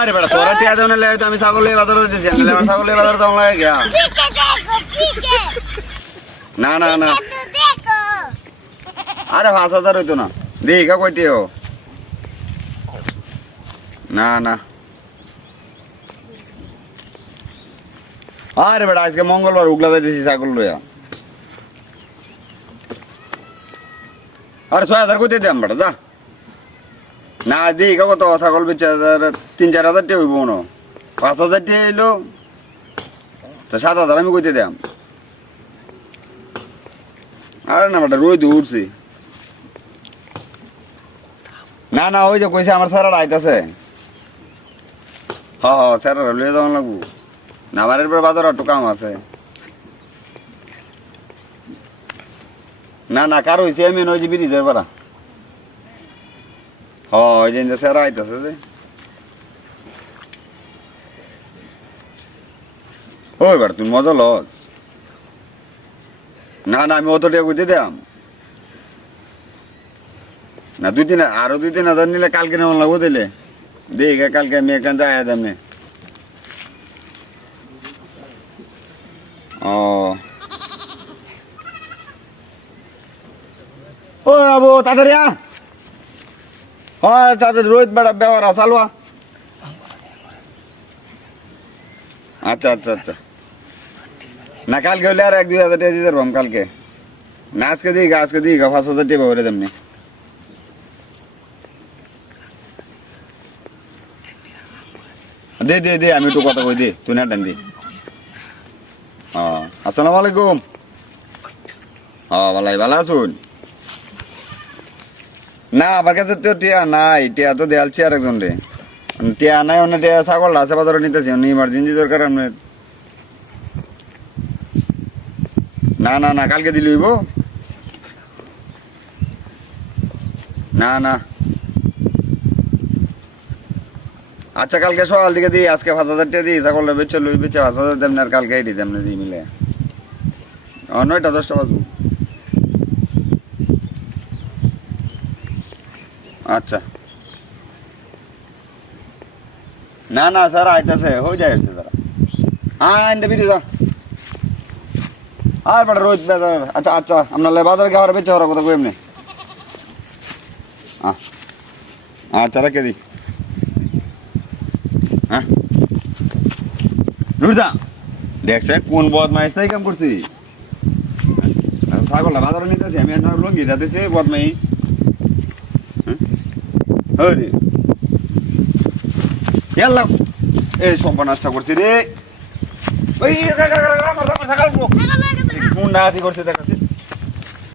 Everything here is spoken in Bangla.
আরে বেটা, তোরা টিয়া দেও না লাগে আমি ছাগল লয়ে বাজার হইতেছি না আমার ছাগল লয়ে বাজার তো লাগে গিয়া। না না না। আরে পাঁচ হাজার হইতো না। দেখা কইটিও না না। আরে বেটা, আজকে মঙ্গলবার উগলা যাইতেছি ছাগল লইয়া। আরে ছয় হাজার কইতে দাম বেটা, যা। না দেখা কত? ছাগল বেচে তিন, চার হাজার টাকা হইব না পাঁচ হাজার টাকা এলো তো সাত হাজার আমি কইতে দাম আরে না, বেটা, রোদ উঠছি না না, ওই যে কইছে আমার স্যারের আইতাছে। হ হ, স্যারের লইয়া যাওয়া লাগবো। না, আমার এরপর বাজার একটু কাম আছে। না না, কার হয়েছে আমি ওই যে ব্রিজের পারা ওই যে স্যার আইতাছে যে ওই বার তুমি মজা লস না না আমি অত টাকা কইতে দাম না দুই তিন আরও দুই তিন হাজার নিলে কালকে নেওয়া লাগবো দিলে দেখে কালকে আমি এখান যাই দাম নে ও ও আবু তাড়াতাড়ি আ হ্যাঁ তাড়াতাড়ি রোহিত বেড়া ব্যবহার চালুয়া আচ্ছা আচ্ছা আচ্ছা। না, কালকে হলে আর এক দুই হাজার টাকা দিতে পারবাম কালকে। না, আজকে দিই আজকে দিই পাঁচ হাজার টাকা ভরে তেমনি দে দে দে, আমি একটু কথা কই, দে, তুই না টান দি। হ্যাঁ আসসালামু আলাইকুম। হ্যাঁ ভালাই ভালো আছুন না আমার কাছে তো টিয়া নাই, টিয়া তো দেয়ালছি একজন রে। টিয়া নাই, অন্য টিয়া ছাগল আছে, বাজারে নিতেছি, অন্য ইমার্জেন্সি দরকার আপনার না না না, কালকে দিলি হইব। না না। আচ্ছা কালকে সকাল দিকে দিই, আজকে পাঁচ হাজার টাকা দিই, ছাগলটা বেচে লই, বেচে পাঁচ হাজার দেন, আর কালকে দিই তেমনি দিই মিলে। ও নয়টা, দশটা আচ্ছা। না না স্যার আইতাছে। হয়ে যায় আসছে স্যার। হ্যাঁ আইন দেবি যা। আর বড় রোজ বাজার। আচ্ছা আচ্ছা আপনার বাজার খাওয়ার বেচে ওরা কথা কই এমনি? আচ্ছা রেখে দিই হ্যাঁ। দেখছে কোন বদমাইশ তাই কাম করছি? ছাগলটা বাজারে নিতেছি আমি লঙ্গি যাতেছি বদমাই হরি এল্লা এই সর্বনাশটা করছি রে ওই কোন ডাকাতি করছে দেখাচ্ছি